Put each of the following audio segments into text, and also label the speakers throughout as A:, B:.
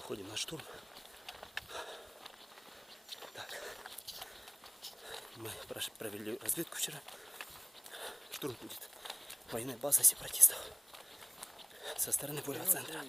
A: выходим на штурм. Так. Мы провели разведку вчера. Штурм будет военной базы сепаратистов со стороны полевого центра.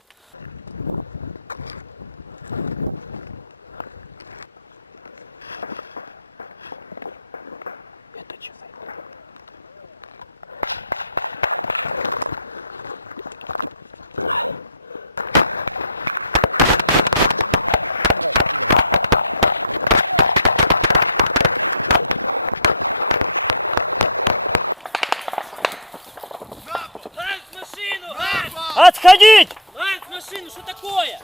A: Отходить!
B: Марк, в машину, что такое?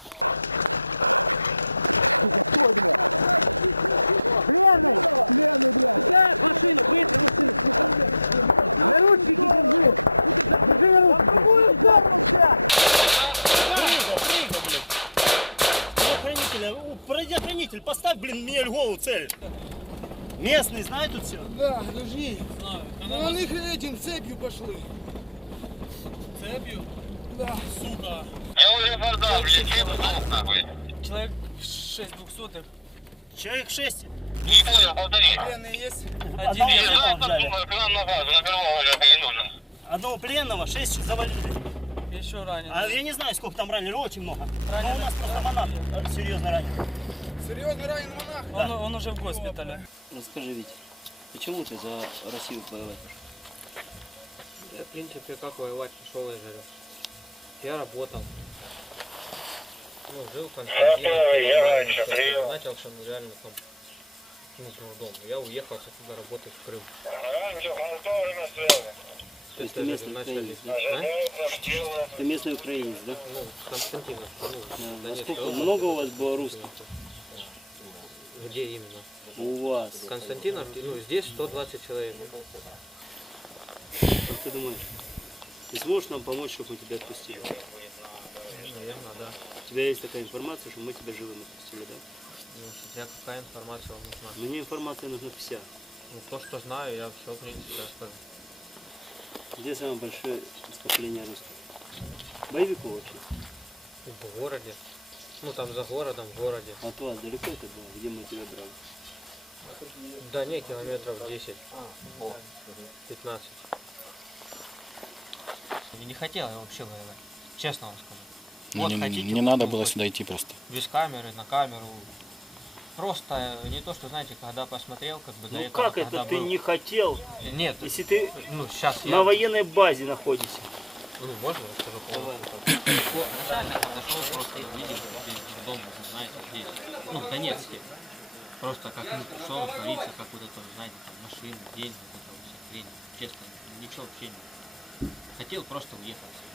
A: Предохранитель, поставь, блин, мне голову цель. Местные знают тут все?
C: Да, подожди.
B: Знаю.
C: Ну, они этим цепью пошли.
B: Цепью?
C: Да.
B: Сука.
D: Я уже продал, блядь, нахуй.
B: Человек 6 двухсотых.
A: Человек 6.
D: Не понял, повтори.
C: Пленные есть?
B: Один
D: Я
B: есть.
D: знаю, что думаю, к нам на базу, на первого уже не нужен.
A: Одного пленного, 6 завалили.
B: Еще ранен.
A: А я не знаю, сколько там ранили, очень много. Но
B: Раненых.
A: у нас просто монах серьезно ранен.
C: Серьезно ранен монах?
B: Он уже в госпитале.
A: Расскажи, Витя, почему ты за Россию воевать пошел?
E: Я, в принципе, как воевать пошел, я говорю. Я работал. Ну, жил в Константиновке. Начал что реально там нужного дома. Я уехал оттуда работать в Крым.
A: То есть ты местный украинец, да?
E: А?
A: Ты местный украинец, да?
E: Ну, Константиновка. Ну,
A: Насколько много у вас было русских?
E: Где именно?
A: У вас.
E: В Константиновке, ну, здесь 120 человек.
A: Как ты думаешь, ты сможешь нам помочь, чтобы мы тебя отпустили?
E: Наверное, да.
A: У тебя есть такая информация, что мы тебя живым отпустили, да?
E: Ну, смотря какая информация вам нужна.
A: Мне информация нужна вся.
E: Ну, то, что знаю, я все, в принципе, расскажу.
A: Где самое большое скопление русских? Боевиков вообще.
E: В городе. Ну, там за городом, в городе.
A: От вас далеко это было? Где мы тебя брали?
E: Да не, километров 10. 15.
F: Я не хотел я вообще воевать, честно вам скажу.
G: Ну,
F: Вот
G: не,
F: хотите,
G: не надо
F: ну,
G: было
F: хоть
G: сюда идти просто.
F: без камеры, на камеру. Просто не то, что, знаете, когда посмотрел, как бы до
A: Ну
F: этого,
A: как это
F: когда
A: ты
F: был...
A: не хотел,
F: Нет,
A: если ты
F: ну сейчас
A: на военной базе находишься?
E: Ну, можно расскажу полностью?
F: Начальник подошел, просто видел, что дом, знаете, здесь, ну, в Донецке. Просто как ну, пришел, творится, как вот это, знаете, там, машины, деньги, вот это вот вся хрень. Честно, ничего вообще не. Хотел просто уехать.